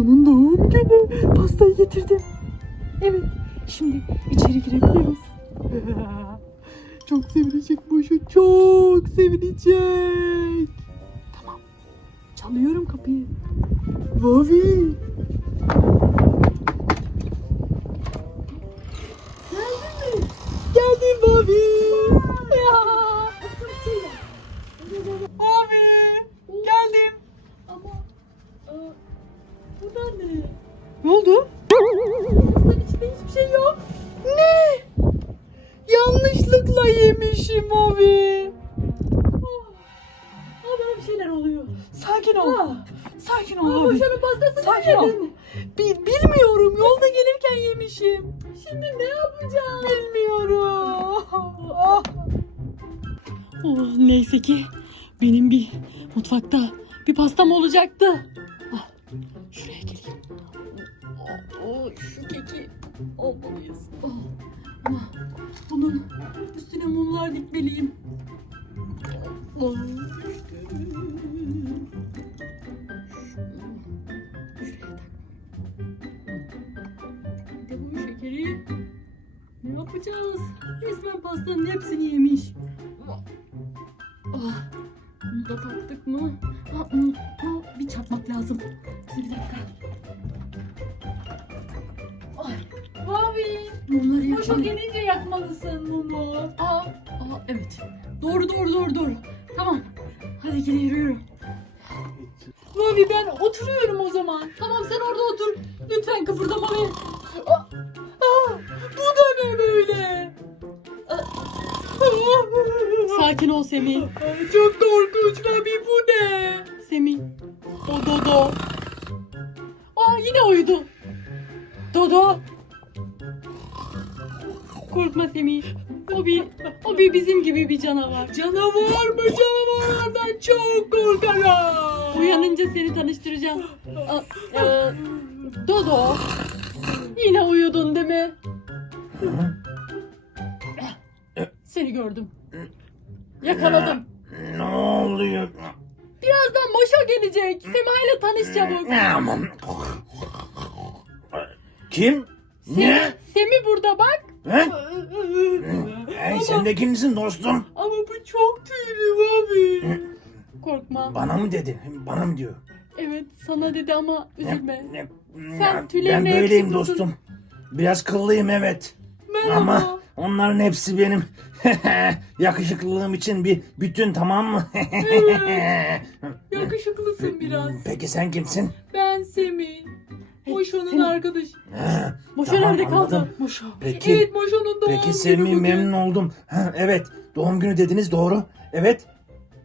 Moşo'nun doğum günü. Pastayı getirdim. Evet. Şimdi içeri girebiliriz. Çok sevinecek Moşo. Çok sevinecek. Tamam. Çalıyorum kapıyı. Mavi. Geldin mi? Geldim Mavi. Ya. Mavi. Geldim. Ama aa, bu da ne? Ne oldu? Pastanın içinde hiçbir şey yok. Ne? Yanlışlıkla yemişim. Ah, Aa, bana bir şeyler oluyor. Sakin ol. Aa, Sakin ol aa, Mavi. boşanın pastasını Sakin ol. yedin. Bil- bilmiyorum. Yolda gelirken yemişim. Şimdi ne yapacağım? Bilmiyorum. Ah. Oh, neyse ki benim bir mutfakta bir pastam olacaktı. Ah, şuraya geleyim. Oh, oh, şu keki almalıyız. Oh, ama bunun üstüne mumlar dikmeliyim. Oh, işte. Ne yapacağız? Resmen pastanın hepsini yemiş. Ah, bunu da taktık mı? Bunu, bunu bir çakmak lazım. Mavi ben oturuyorum o zaman. Tamam sen orada otur. Lütfen kıpırdama be. Aa, aa, bu da ne böyle? Sakin ol Semih. Ay, Çok korkunç Mavi bu ne? Semih. O Dodo. Aa yine uyudu. Dodo. Korkma Semih. O bir, o bir bizim gibi bir canavar. Canavar mı canavarlardan çok korkarım. Uyanınca seni tanıştıracağım. E, Dodo. Yine uyudun değil mi? Seni gördüm. Yakaladım. Ne oluyor? Birazdan Moşo gelecek. Sema ile tanış çabuk. Kim? Ne? Semi burada bak. He? Hey, sen de kimsin dostum? Ama bu çok tüylü Mavi. Korkma. Bana mı dedi? Bana mı diyor? Evet sana dedi ama üzülme. Ne- Sen tüylerine Ben böyleyim yakışıklısın. dostum. Biraz kıllıyım evet. Merhaba. Ama onların hepsi benim yakışıklılığım için bir bütün tamam mı? Yakışıklısın biraz. Peki sen kimsin? Ben Semi. Moşo'nun Semi. arkadaşı. Moşo Tamam, nerede kaldı? anladım. Moşo. Peki. Evet Moşo'nun doğum Peki günü Semih bugün. memnun oldum. Ha, evet doğum günü dediniz doğru. Evet.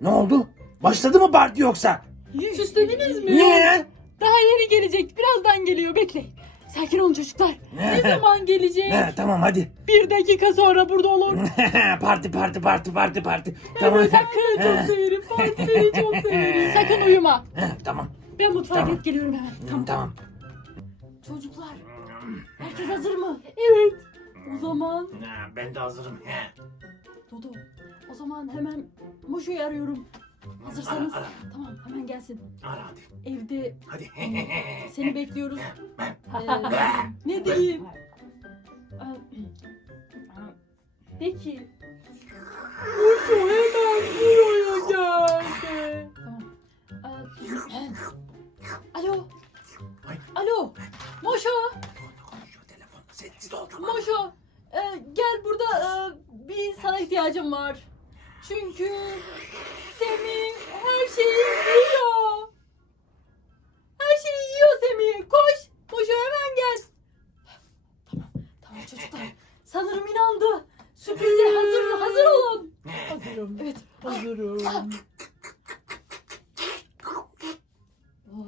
Ne oldu? Başladı mı parti yoksa? Süslediniz mi? Niye? Daha yeni gelecek. Birazdan geliyor. Bekle. Sakin olun çocuklar. Ne zaman gelecek? Ha, tamam hadi. Bir dakika sonra burada olur. parti parti parti parti parti. Tamam. Sakın çok severim. Partileri çok severim. Sakın uyuma. Ha, tamam. Ben mutfağa Tamam. gidip geliyorum hemen. Tamam. tamam. Çocuklar. Herkes hazır mı? Evet. O zaman Ha, ben de hazırım. Ha. Dodo. O zaman hemen Moşo'yu arıyorum. Hazırsanız. Ara, ara. Tamam hemen gelsin. Ara hadi. Evde Hadi. seni bekliyoruz. Ee, ne diyeyim? Ee, Peki. Moşo hemen buraya geldi. Tamam. Ee, Alo. Alo. Moşo. Konuşuyor telefonla. Sessiz ol tamam. Moşo. Ee, gel burada ee, bir sana ihtiyacım var. Çünkü Semih her şeyi yiyor. Her şeyi yiyor Semih. Koş. Moşo hemen gel. Tamam. Tamam çocuklar. Sanırım inandı. Sürprize hazır hazır olun. Hazırım. Evet. Hazırım. Oh,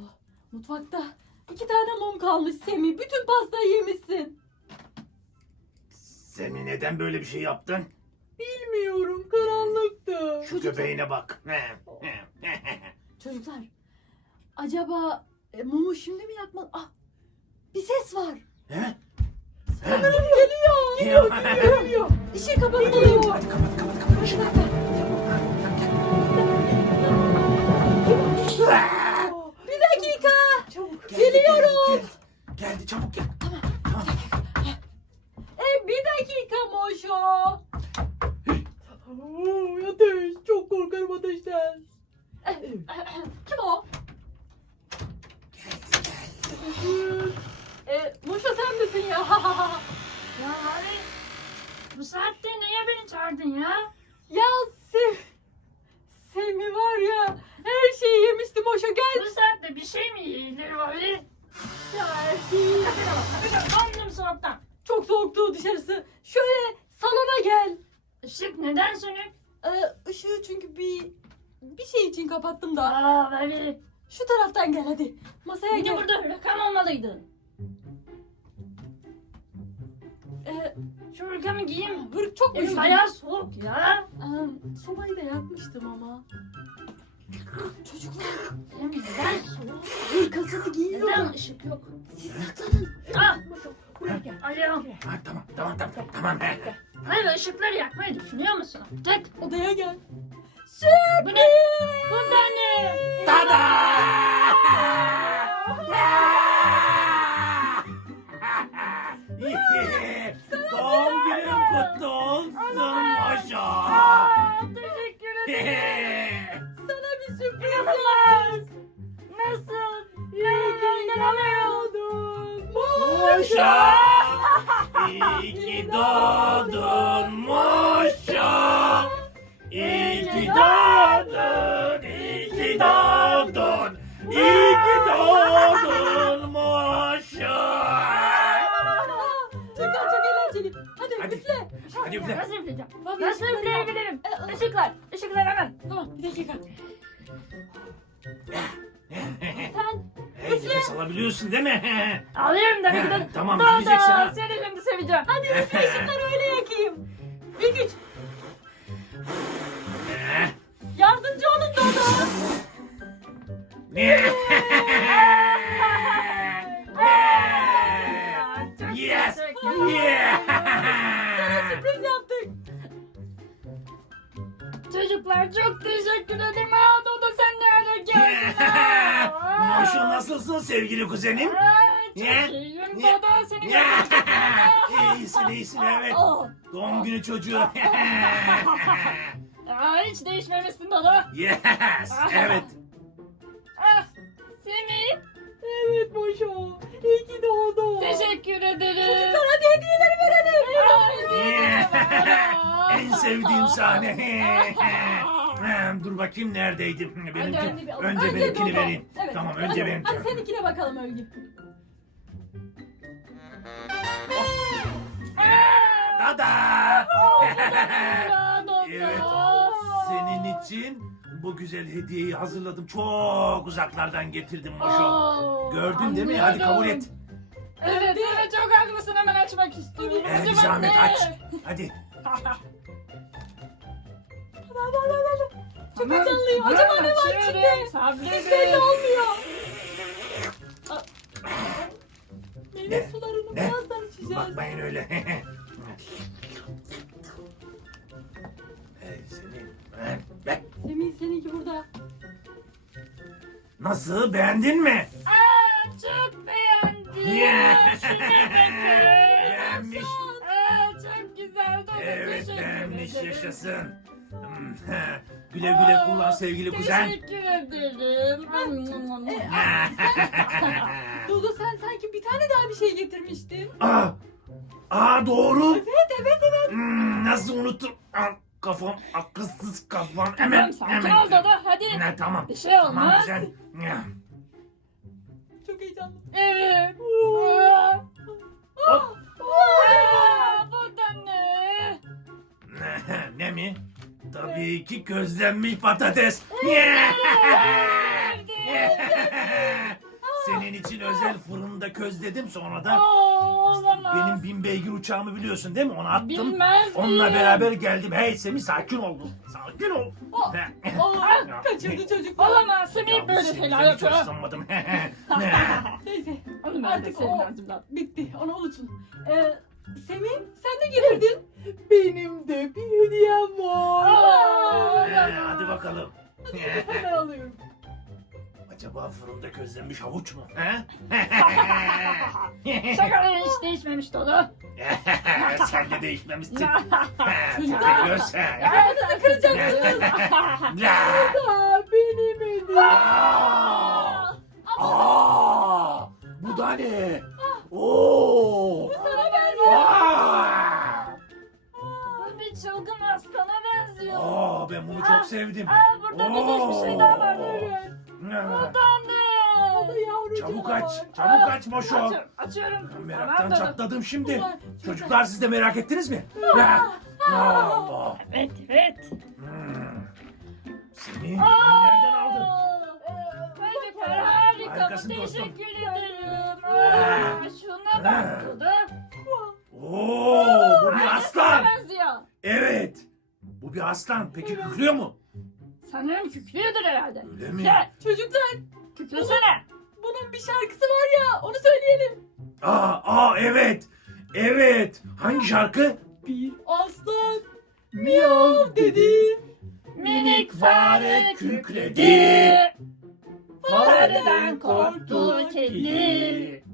mutfakta iki tane mum kalmış Semih. Bütün pastayı yemişsin. Semih neden böyle bir şey yaptın? Bilmiyorum karanlıktı. Şu göbeğine bak. Çocuklar, acaba e, mumu şimdi mi yakmalı? Ah, bir ses var. He? Sanırım geliyor. Geliyor, Geliyor, geliyor. Işığı kapatmalıyım. Hadi kapat kapat kapat. Bir dakika. Yiyilir abi? Ya her şeyi. Dondum soğuktan. Çok soğuktu dışarısı. Şöyle salona gel. Işık neden sönük? Ee, ışığı çünkü bir bir şey için kapattım da. Aa abi. Şu taraftan gel hadi. Masaya Bir de gel. burada rakam olmalıydı. Ee, Şu rakamı giyeyim. hırk çok Ev üşüdüm. bayağı soğuk ya. Aa, sobayı da yakmıştım ama. Çocuklar Hem ışık yok? Siz saklanın. Ah! Buraya gel. Ayağım. Ha, tamam tamam tamam. Tamam. Hayır ışıkları yakmayı düşünüyor musun? Tek. Odaya gel. Bu ne? Bunda ne? Tada! Doğum günün kutlu olsun Moşo. Aa, teşekkür ederim. Sana bir sürpriz yaptım. Nasıl? Ya inanamıyorum. Moşo. İyi ki doğdun Moşo. İyi ki doğdun. İyi ki doğdun. İyi ki doğdun Moşo. Çok çok eğlenceli. Hadi, Hadi. üfle. Hadi üfle. Nasıl üfleyeceğim? Nasıl üfle. üfleyebilirim? Ee, Işıklar. Işıklar hemen. Tamam bir dakika. Sen Hey, nefes alabiliyorsun değil mi? Alıyorum tabii ki de. Tamam, Daha da ha. Seni şimdi seveceğim. hadi üfle ışıkları öyle yakayım. Bir güç. Yardımcı olun Dodo. Çok Yes. teşekkür ederim. Yeah. Sana sürpriz yaptık. Çocuklar çok teşekkür ederim. Aa geldin? Aa. Moşo nasılsın sevgili kuzenim? Aa, Çok Ne? iyiyim Ne? Dodo seni Ya. gördüm. iyisin iyisin evet. Oh. Doğum günü çocuğu. Aa, hiç değişmemişsin Dodo. yes. Evet. Ah, Semih Evet Moşo. İyi ki doğdun. teşekkür ederim. Çocuklar hadi hediyeleri verelim. Ay, en sevdiğim sahne. Dur bakayım neredeydim. Benimki, Hadi, hadi bir alalım. önce Önce benimkini Dodo. vereyim. Evet. Tamam Hadi, önce benimki. Hadi seninkine bakalım Övgü. Dodo. Evet. Senin için bu güzel hediyeyi hazırladım. Çok uzaklardan getirdim Moşo. Gördün değil mi? Hadi kabul et. Evet evet çok haklısın hemen açmak istiyorum. Acaba zahmet ne? aç. Hadi. Çok heyecanlıyım. Acaba ne var içinde? Hiç belli olmuyor. Aa. Meyve sularını Ne? birazdan içeceğiz. Bakmayın öyle. Hey senin. Ha, Bak. Semih seninki burada. Nasıl beğendin mi? Aa, çok beğendim. Yeah. Şuna bakın. Beğenmiş. Aa, çok güzel. Evet teşekkür beğenmiş ederim. yaşasın. Hmm, güle güle Aa, kullan sevgili kuzen. Teşekkür ederim. Dodo sen sanki bir tane daha bir şey getirmiştin. Aa, aa doğru. Evet evet evet. Hmm, nasıl unuttum? Aa, kafam akılsız kafam. Hemen Tamam sakin hemen. ol Dodo hadi. Ne tamam. Bir şey Tamam olmaz. güzel. Çok heyecanlı. Evet. Aa. Hop. Aa, bu da ne? ne mi? Tabii ki közlenmiş patates. Senin için özel fırında közledim sonra da olamaz. benim bin beygir uçağımı biliyorsun değil mi? Onu attım. Bilmez Onunla miyim? beraber geldim. Hey Semih sakin ol. Sakin ol. Oh. Aa, Ya. kaçırdı çocuklar. Olamaz. Semih böyle Seni şeyler hiç yapıyor. hoşlanmadım. Neyse Onu ben de artık o sevmezdim ben. bitti. Onu unutun. Ee, Semih sen de getirdin. Benim de bir hediyem var. Aa, Ee, Hadi bakalım. Hemen alıyorum. Acaba fırında közlenmiş havuç mu? He? Şakaların hiç değişmemiş Dodo. Sen de değişmemişsin. Çocuklar. Göz. Ayağınızı kıracaksınız. Aa, benim elim. Aa! Aa! Bu da ne? Oo! Sana benziyor. Aa! Bu bir çılgın aslana benziyor. Aa, ben bunu çok sevdim. Aa burada de bir şey daha var. Bu da O da ne? yavru Çabuk aç, çabuk aç Moşo. Açıyorum. açıyorum. Meraktan Tamam, çatladım şimdi. Ulan, Çocuklar siz de merak ettiniz mi? Ha? Allah. Evet evet. Hmm. Seni nereden aldın? Çocuklar harika. Harikasın bu. dostum. Teşekkür ederim. Aa, şuna bak. Oo, bu bir aslan. benziyor. Evet. Bu bir aslan. Peki kükrüyor mu? Sanırım kükrüyordur herhalde. Öyle mi? Gel Çocuklar kükrüsene. bunun bir şarkısı var ya onu söyleyelim. Aa, aa evet. Evet. Hangi şarkı? Bir aslan miyav dedi. Minik fare kükredi. Fareden korktu kedi.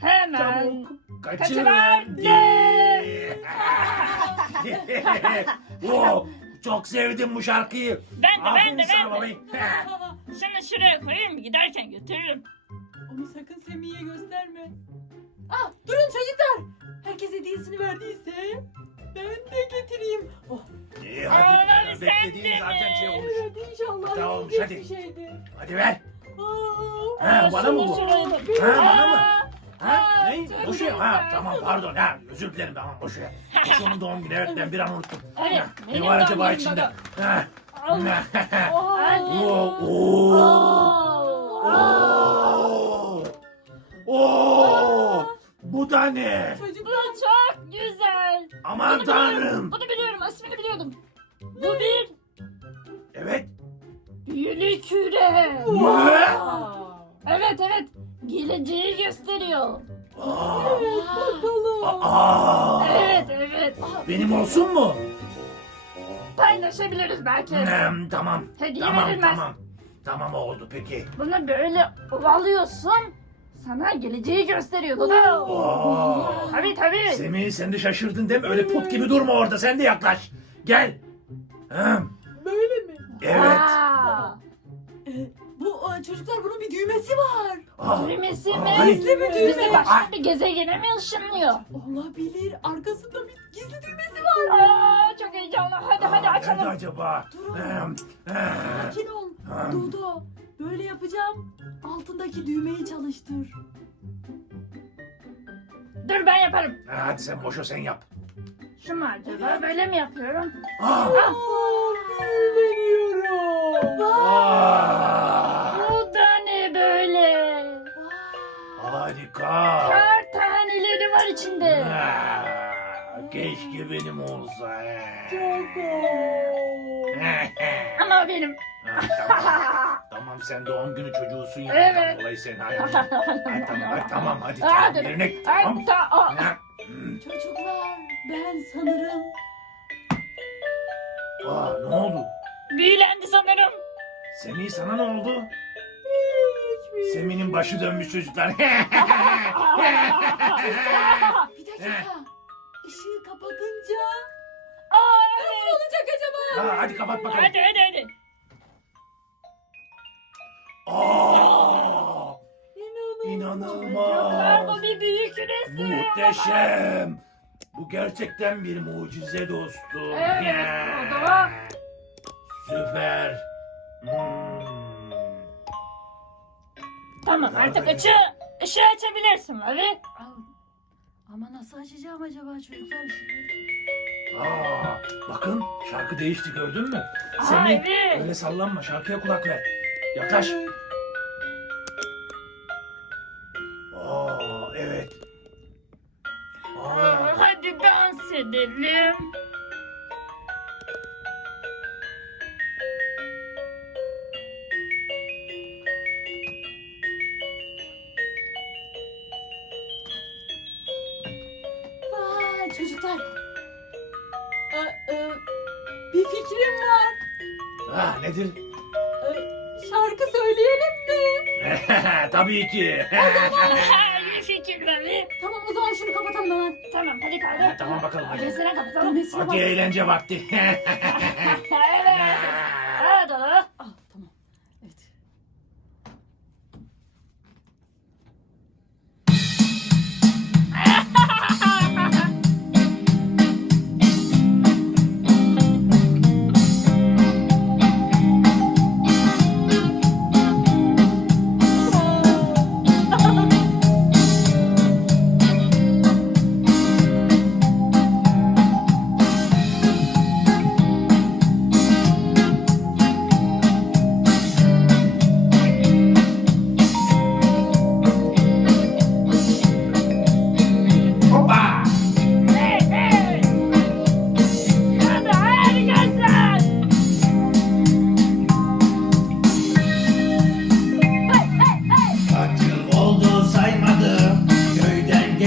Hemen Kaçıverdi. Oo, çok sevdim bu şarkıyı. Ben de ben Aferin de sana ben de. babayım. Şunu şuraya koyayım giderken götürürüm. Onu sakın Semih'e gösterme. Ah durun çocuklar. Herkes hediyesini verdiyse ben de getireyim. Oh, İyi Oğlum, hadi. sen Beklediğin de zaten mi? şey olmuş. İnşallah Tamam, yiyecek hadi. bir şeydi. Hadi ver. Aa, Ha, bana mı bu? Ha, bana mı? Ha? Ne? Boşu ya. Ha, tamam pardon. Ha, özür dilerim tamam boşu ya. Boşu'nun doğum günü evet ben bir an unuttum. Evet, Ha, Ne var doğum acaba günüm içinde? Ha. Oo, oo. Oo. Oo. Bu da ne? Bu Çocuklar çok güzel. Aman tanrım. Bunu biliyorum. ismini biliyordum. Bu bir Evet. Büyülü küre. Ne? Evet evet. Geleceği gösteriyor. Aa. bakalım. Aa. Evet evet. Benim olsun mu? Paylaşabiliriz belki. Hmm, tamam. Hediye Tamam verilmez. tamam. Tamam oldu peki. Bunu böyle ovalıyorsun. Sana geleceği gösteriyor Dodo. Aa. Tabii tabii. Semih sen de şaşırdın değil mi? Öyle put gibi durma orada. Sen de yaklaş. Gel. Hmm, Böyle? Evet. Aa, bu çocuklar bunun bir düğmesi var. Aa, Düğmesi Aa, mi? hani- Gizli bir Bizi düğme. başka bir gezegene mi ışınlıyor? Olabilir. Arkasında bir gizli düğmesi var. Aa, çok heyecanlı. Hadi hadi Aa, açalım. Nerede acaba? Durun. Sakin ol. Ha. Dodo. Böyle yapacağım. Altındaki düğmeyi çalıştır. Dur ben yaparım. Ha, Hadi sen boşa sen yap. Şu mu acaba? Böyle mi yapıyorum? Aa, veriyorum. Aa. Bu da ne böyle? Harika. Kar taneleri var içinde. Aa, Keşke benim olsa. Çok. Ama o benim. Tamam. tamam sen doğum günü çocuğusun ya. Evet. Dolayı sen hayır. Ha, tamam, ha, tamam hadi dur. yerine Ay, tamam. ta- aa. Ha, hmm. Çocuklar ben sanırım Aa, ne oldu? Büyülendi sanırım. Semih sana ne oldu? hiçbir Semih'in başı dönmüş çocuklar. Bir dakika. Işığı kapatınca Aa, nasıl evet. olacak acaba? ha, hadi kapat bakalım. Hadi hadi hadi. Aa, İnanılmaz. Çocuklar inanılmaz. bu bir büyük küresi. Muhteşem. Bu gerçekten bir mucize dostum. Evet, Ya. o da. Süper. Hmm. Tamam artık açı, ışığı açabilirsin abi. Aa, Ama nasıl açacağım acaba çocuklar ışığı? Aa, bakın şarkı değişti gördün mü? Aa, Semih evet. öyle sallanma şarkıya kulak ver. Yaklaş. Çocuklar. Ee, e, bir fikrim var. Ha, nedir? Ee, şarkı söyleyelim mi? Tabii ki. Bir fikir var tamam o zaman şunu kapatalım hemen. Tamam hadi Ha, tamam bakalım hadi. Resmine kapatalım. Hadi eğlence vakti.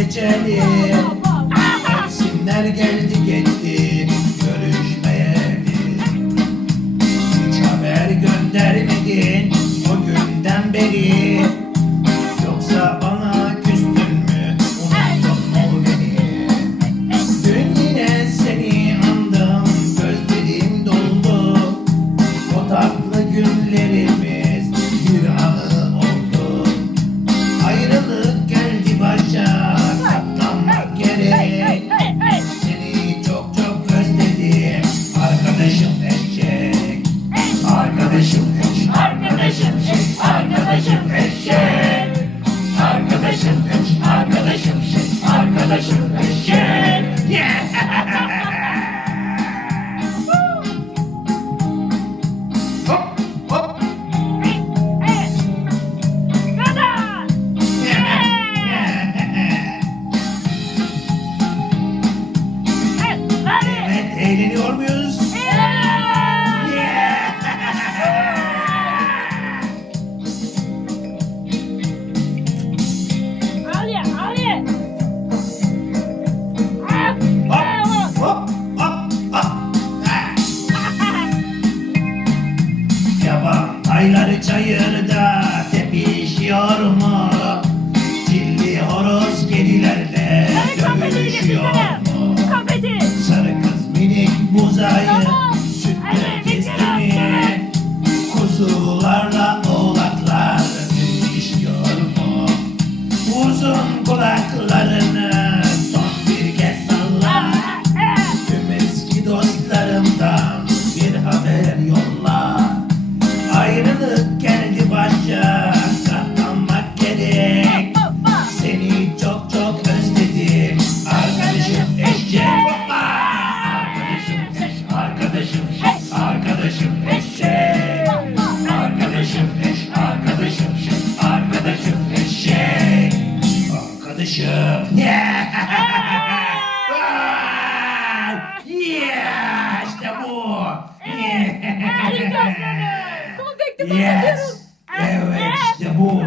Jenny. 剪布